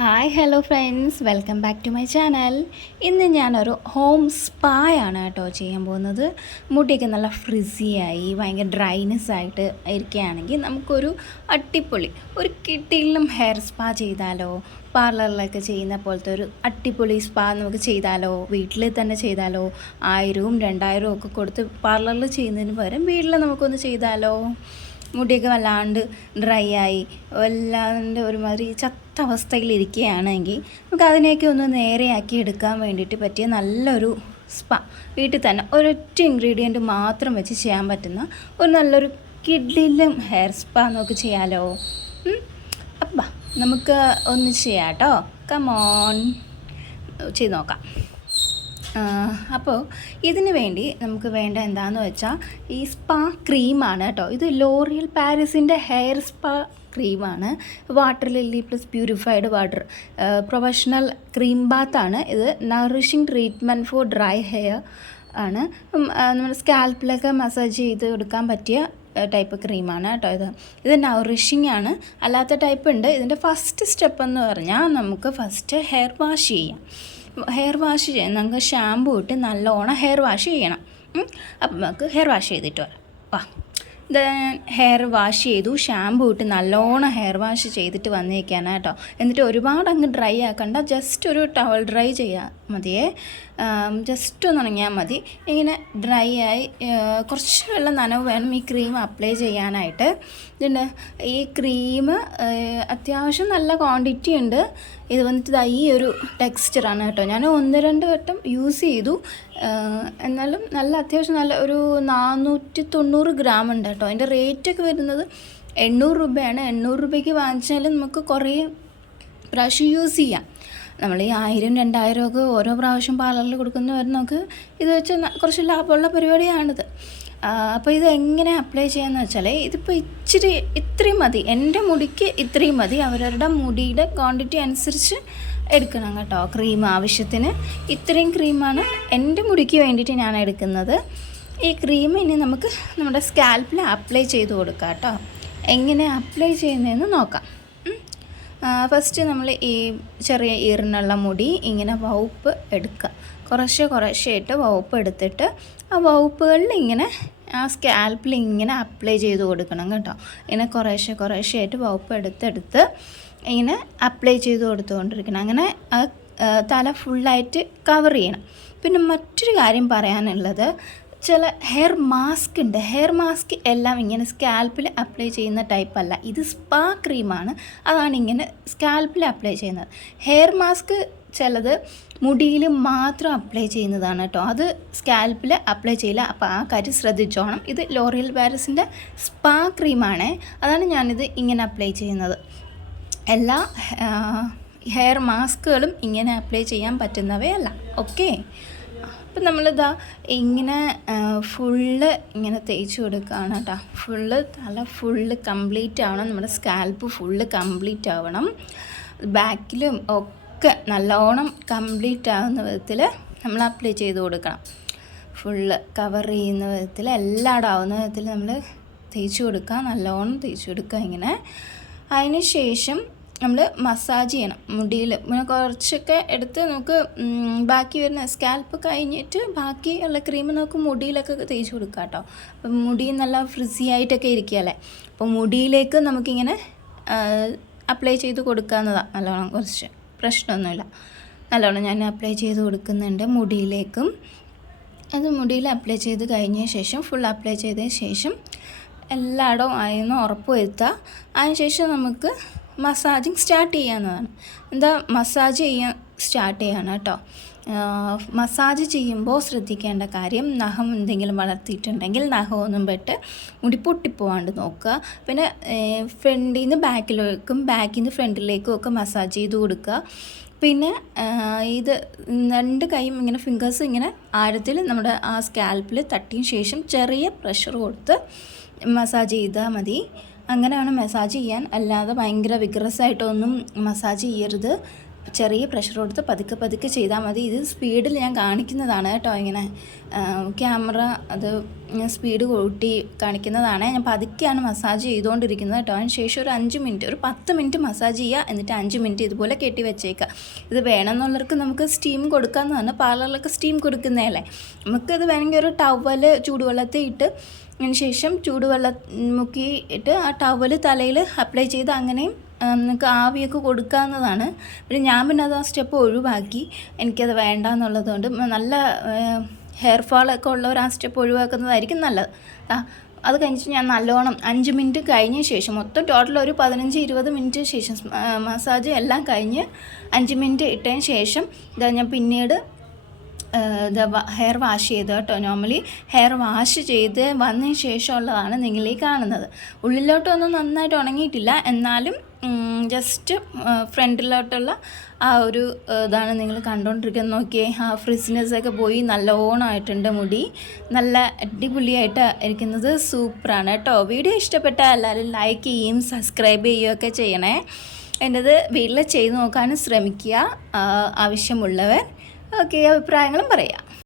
Hi hello friends, welcome back to my channel. ഇന്ന് ഞാനൊരു home സ്പായാണ് കേട്ടോ ചെയ്യാൻ പോകുന്നത്. മുടിയൊക്കെ നല്ല ഫ്രിസിയായി ഭയങ്കര ഡ്രൈനെസ് ആയിട്ട് ഇരിക്കുകയാണെങ്കിൽ നമുക്കൊരു അടിപൊളി ഒരു കിട്ടിലും ഹെയർ സ്പാ ചെയ്താലോ? പാർലറിലൊക്കെ ചെയ്യുന്ന പോലത്തെ ഒരു അടിപൊളി സ്പാ നമുക്ക് ചെയ്താലോ? വീട്ടിൽ തന്നെ ചെയ്താലോ? 1000-ഉം 2000-ഉം ഒക്കെ കൊടുത്ത് പാർലറിൽ ചെയ്യുന്നതിന് പകരം വീട്ടിൽ നമുക്കൊന്ന് ചെയ്താലോ? മുടിയൊക്കെ വല്ലാണ്ട് ഡ്രൈ ആയി വല്ലാണ്ട് ഒരുമാതിരി ചത്ത അവസ്ഥയിലിരിക്കുകയാണെങ്കിൽ നമുക്ക് അതിനെയൊക്കെ ഒന്ന് നേരെയാക്കി എടുക്കാൻ വേണ്ടിയിട്ട് പറ്റിയ നല്ലൊരു സ്പാ, വീട്ടിൽ തന്നെ ഒരൊറ്റ ഇൻഗ്രീഡിയൻറ്റ് മാത്രം വെച്ച് ചെയ്യാൻ പറ്റുന്ന ഒരു നല്ലൊരു കിഡിലും ഹെയർ സ്പാ നമുക്ക് ചെയ്യാലോ? അപ്പം നമുക്ക് ഒന്ന് ചെയ്യാം കേട്ടോ. കമോൺ, ചെയ്ത് നോക്കാം. അപ്പോൾ ഇതിന് വേണ്ടി നമുക്ക് വേണ്ട എന്താണെന്ന് വെച്ചാൽ ഈ സ്പാ ക്രീമാണ് കേട്ടോ. ഇത് ലോറിയൽ പാരീസിൻ്റെ ഹെയർ സ്പാ ക്രീമാണ്. Water lily plus purified water professional cream ബാത്താണ് ഇത്. Nourishing treatment for dry hair ആണ്. നമ്മുടെ സ്കാൽപ്പിലൊക്കെ മസാജ് ചെയ്ത് കൊടുക്കാൻ പറ്റിയ ടൈപ്പ് ക്രീമാണ് കേട്ടോ. ഇത് നറിഷിങ് ആണ്. അല്ലാത്ത ടൈപ്പ് ഉണ്ട്. ഇതിൻ്റെ ഫസ്റ്റ് സ്റ്റെപ്പ് എന്ന് പറഞ്ഞാൽ നമുക്ക് ഫസ്റ്റ് ഹെയർ വാഷ് ചെയ്യാം. ഹെയർ വാഷ് ചെയ്യാൻ നമുക്ക് ഷാമ്പൂ ഇട്ട് നല്ലോണം ഹെയർ വാഷ് ചെയ്യണം. അപ്പം നമുക്ക് ഹെയർ വാഷ് ചെയ്തിട്ട് വരാം. വാ, ഹെയർ വാഷ് ചെയ്തു, ഷാമ്പൂ ഇട്ട് നല്ലോണം ഹെയർ വാഷ് ചെയ്തിട്ട് വന്നേക്കാനാണ് കേട്ടോ. എന്നിട്ട് ഒരുപാട് അങ്ങ് ഡ്രൈ ആക്കണ്ട, ജസ്റ്റ് ഒരു ടവൽ ഡ്രൈ ചെയ്യാൻ മതിയേ. ജസ്റ്റ് ഒന്ന് ഉണങ്ങിയാൽ മതി. ഇങ്ങനെ ഡ്രൈ ആയി കുറച്ച് വെള്ളം നനവ് വേണം ഈ ക്രീം അപ്ലൈ ചെയ്യാനായിട്ട്. ഇതുണ്ട്, ഈ ക്രീം അത്യാവശ്യം നല്ല ക്വാണ്ടിറ്റി ഉണ്ട്. ഇത് വന്നിട്ട് ഈ ഒരു ടെക്സ്ചറാണ് കേട്ടോ. ഞാൻ 1-2 വട്ടം യൂസ് ചെയ്തു. എന്നാലും നല്ല അത്യാവശ്യം നല്ല ഒരു 490 ഗ്രാം ഉണ്ട് കേട്ടോ. അതിൻ്റെ റേറ്റൊക്കെ വരുന്നത് 800 രൂപയാണ്. 800 രൂപയ്ക്ക് വാങ്ങിച്ചാൽ നമുക്ക് കുറേ പ്രാവശ്യം യൂസ് ചെയ്യാം. നമ്മൾ ഈ 1000-2000 ഒക്കെ ഓരോ പ്രാവശ്യം പാർലറിൽ കൊടുക്കുന്ന വരെ നമുക്ക് ഇത് വെച്ച് കുറച്ച് ലാഭമുള്ള പരിപാടിയാണിത്. അപ്പോൾ ഇത് എങ്ങനെ അപ്ലൈ ചെയ്യാമെന്ന് വെച്ചാൽ ഇതിപ്പോൾ ഇത്രയും മതി. എൻ്റെ മുടിക്ക് ഇത്രയും മതി. അവരവരുടെ മുടിയുടെ ക്വാണ്ടിറ്റി അനുസരിച്ച് എടുക്കണം കേട്ടോ. ക്രീം ആവശ്യത്തിന് ഇത്രയും ക്രീമാണ് എൻ്റെ മുടിക്ക് വേണ്ടിയിട്ട് ഞാൻ എടുക്കുന്നത്. ഈ ക്രീം ഇനി നമുക്ക് നമ്മുടെ സ്കാൽപ്പിൽ അപ്ലൈ ചെയ്ത് കൊടുക്കാം കേട്ടോ. എങ്ങനെ അപ്ലൈ ചെയ്യുന്നതെന്ന് നോക്കാം. ഫസ്റ്റ് നമ്മൾ ഈ ചെറിയ ഈറിനുള്ള മുടി ഇങ്ങനെ വകുപ്പ് എടുക്കുക. കുറേശ്ശെയായിട്ട് വകുപ്പ് എടുത്തിട്ട് ആ വകുപ്പുകളിൽ ഇങ്ങനെ ആ സ്കാൽപ്പിൽ ഇങ്ങനെ അപ്ലൈ ചെയ്ത് കൊടുക്കണം കേട്ടോ. ഇങ്ങനെ കുറേശ്ശെയായിട്ട് വകുപ്പ് എടുത്തെടുത്ത് ഇങ്ങനെ അപ്ലൈ ചെയ്ത് കൊടുത്തുകൊണ്ടിരിക്കണം. അങ്ങനെ തല ഫുള്ളായിട്ട് കവർ ചെയ്യണം. പിന്നെ മറ്റൊരു കാര്യം പറയാനുള്ളത്, ചില ഹെയർ മാസ്ക് ഉണ്ട്. ഹെയർ മാസ്ക് എല്ലാം ഇങ്ങനെ സ്കാൽപ്പിൽ അപ്ലൈ ചെയ്യുന്ന ടൈപ്പല്ല. ഇത് സ്പാ ക്രീമാണ്, അതാണ് ഇങ്ങനെ സ്കാൽപ്പിൽ അപ്ലൈ ചെയ്യുന്നത്. ഹെയർ മാസ്ക് ചിലത് മുടിയിൽ മാത്രം അപ്ലൈ ചെയ്യുന്നതാണ് കേട്ടോ. അത് സ്കാൽപ്പിൽ അപ്ലൈ ചെയ്യില്ല. അപ്പോൾ ആ കാര്യം ശ്രദ്ധിച്ചോണം. ഇത് ലോറിയൽ പാരീസിൻ്റെ സ്പാ ക്രീമാണ്, അതാണ് ഞാനിത് ഇങ്ങനെ അപ്ലൈ ചെയ്യുന്നത്. എല്ലാ ഹെയർ മാസ്കുകളും ഇങ്ങനെ അപ്ലൈ ചെയ്യാൻ പറ്റുന്നവയല്ല. ഓക്കെ, അപ്പം നമ്മളിതാ ഇങ്ങനെ ഫുള്ള് ഇങ്ങനെ തേച്ച് കൊടുക്കുകയാണ് കേട്ടോ. തല ഫുള്ള് കംപ്ലീറ്റ് ആവണം. നമ്മുടെ സ്കാൽപ്പ് ഫുള്ള് കംപ്ലീറ്റ് ആവണം. ബാക്കിലും ഒക്കെ നല്ലോണം കംപ്ലീറ്റ് ആവുന്ന വിധത്തിൽ നമ്മൾ അപ്ലൈ ചെയ്ത് കൊടുക്കണം. ഫുള്ള് കവർ ചെയ്യുന്ന വിധത്തിൽ, എല്ലായിടും ആവുന്ന വിധത്തിൽ നമ്മൾ തേച്ച് കൊടുക്കുക. നല്ലോണം തേച്ച് കൊടുക്കുക ഇങ്ങനെ. അതിന് ശേഷം നമ്മൾ മസാജ് ചെയ്യണം മുടിയിൽ. പിന്നെ കുറച്ചൊക്കെ എടുത്ത് നമുക്ക് ബാക്കി വരുന്ന സ്കാൽപ്പ് കഴിഞ്ഞിട്ട് ബാക്കി ഉള്ള ക്രീം നമുക്ക് മുടിയിലൊക്കെ തേച്ച് കൊടുക്കാം കേട്ടോ. അപ്പം മുടി നല്ല ഫ്രിസി ആയിട്ടൊക്കെ ഇരിക്കുകയല്ലേ, അപ്പോൾ മുടിയിലേക്ക് നമുക്കിങ്ങനെ അപ്ലൈ ചെയ്ത് കൊടുക്കാവുന്നതാണ്. നല്ലോണം കുറച്ച് പ്രശ്നമൊന്നുമില്ല. നല്ലോണം ഞാൻ അപ്ലൈ ചെയ്ത് കൊടുക്കുന്നുണ്ട് മുടിയിലേക്കും. അത് മുടിയിൽ അപ്ലൈ ചെയ്ത് കഴിഞ്ഞ ശേഷം ഫുൾ അപ്ലൈ ചെയ്തതിന് ശേഷം എല്ലായിടവും ആയെന്ന് ഉറപ്പ് വരുത്തുക. അതിനുശേഷം നമുക്ക് മസാജിങ് സ്റ്റാർട്ട് ചെയ്യാവുന്നതാണ്. മസാജ് ചെയ്യാൻ സ്റ്റാർട്ട് ചെയ്യണം കേട്ടോ. മസാജ് ചെയ്യുമ്പോൾ ശ്രദ്ധിക്കേണ്ട കാര്യം, നഖം എന്തെങ്കിലും വളർത്തിയിട്ടുണ്ടെങ്കിൽ നഖമൊന്നും പെട്ട് മുടി പൊട്ടിപ്പോവാണ്ട് നോക്കുക. പിന്നെ ഫ്രണ്ടിൽ നിന്ന് ബാക്കിലേക്കും ബാക്കിൽ നിന്ന് ഫ്രണ്ടിലേക്കും ഒക്കെ മസാജ് ചെയ്ത് കൊടുക്കുക. പിന്നെ ഇത് 2 കൈയും ഇങ്ങനെ ഫിംഗേഴ്സ് ഇങ്ങനെ ആഴത്തിൽ നമ്മുടെ ആ സ്കാൽപ്പിൽ തട്ടിയതിന് ശേഷം ചെറിയ പ്രഷർ കൊടുത്ത് മസാജ് ചെയ്താൽ മതി. അങ്ങനെ വേണം മസാജ് ചെയ്യാൻ, അല്ലാതെ ഭയങ്കര വിഗ്രസ് ആയിട്ടൊന്നും മസാജ് ചെയ്യരുത്. ചെറിയ പ്രഷർ കൊടുത്ത് പതുക്കെ പതുക്കെ ചെയ്താൽ മതി. ഇത് സ്പീഡിൽ ഞാൻ കാണിക്കുന്നതാണ് കേട്ടോ, ഇങ്ങനെ ക്യാമറ അത് സ്പീഡ് കൂട്ടി കാണിക്കുന്നതാണ്. ഞാൻ പതുക്കെയാണ് മസാജ് ചെയ്തുകൊണ്ടിരിക്കുന്നത് കേട്ടോ. അതിന് ശേഷം ഒരു 5 മിനിറ്റ്, ഒരു 10 മിനിറ്റ് മസാജ് ചെയ്യുക, എന്നിട്ട് 5 മിനിറ്റ് ഇതുപോലെ കെട്ടി വെച്ചേക്കുക. ഇത് വേണമെന്നുള്ളവർക്ക് നമുക്ക് സ്റ്റീം കൊടുക്കാമെന്നാണ്, പാർലറിലൊക്കെ സ്റ്റീം കൊടുക്കുന്നതല്ലേ. നമുക്കത് വേണമെങ്കിൽ ഒരു ടവൽ ചൂടുവെള്ളത്തിൽ ഇട്ട് അതിന് ശേഷം ചൂടുവെള്ളം മുക്കിയിട്ട് ആ ടവൽ തലയിൽ അപ്ലൈ ചെയ്ത് അങ്ങനെയും നമുക്ക് ആവിയൊക്കെ കൊടുക്കാവുന്നതാണ്. പിന്നെ അത് ആ സ്റ്റെപ്പ് ഒഴിവാക്കി, എനിക്കത് വേണ്ട എന്നുള്ളതുകൊണ്ട്. നല്ല ഹെയർ ഫാളൊക്കെ ഉള്ളവർ ആ സ്റ്റെപ്പ് ഒഴിവാക്കുന്നതായിരിക്കും നല്ലത്. അത് കഴിഞ്ഞിട്ട് ഞാൻ നല്ലോണം 5 മിനിറ്റ് കഴിഞ്ഞ ശേഷം, മൊത്തം ടോട്ടൽ ഒരു 15-20 മിനിറ്റ് ശേഷം മസാജ് എല്ലാം കഴിഞ്ഞ് 5 മിനിറ്റ് ഇട്ടതിന് ശേഷം ഞാൻ പിന്നീട് ഹെയർ വാഷ് ചെയ്ത് കേട്ടോ. നോർമലി ഹെയർ വാഷ് ചെയ്ത് വന്നതിന് ശേഷമുള്ളതാണ് നിങ്ങളീ കാണുന്നത്. ഉള്ളിലോട്ടൊന്നും നന്നായിട്ട് ഉണങ്ങിയിട്ടില്ല, എന്നാലും ജസ്റ്റ് ഫ്രണ്ടിലോട്ടുള്ള ആ ഒരു ഇതാണ് നിങ്ങൾ കണ്ടുകൊണ്ടിരിക്കുന്നത്. നോക്കിയേ, ആ ഫ്രിസിനെസ്സൊക്കെ പോയി നല്ലോണമായിട്ടുണ്ട്. മുടി നല്ല അടിപൊളിയായിട്ട് ഇരിക്കുന്നത്. സൂപ്പറാണ് കേട്ടോ. വീഡിയോ ഇഷ്ടപ്പെട്ടാൽ എല്ലാവരും ലൈക്ക് ചെയ്യുകയും സബ്സ്ക്രൈബ് ചെയ്യുകയൊക്കെ ചെയ്യണേ. എൻ്റെത് വീട്ടിൽ ചെയ്ത് നോക്കാനും ശ്രമിക്കുക ആവശ്യമുള്ളവർ. ഓക്കെ, അഭിപ്രായങ്ങളും പറയാം.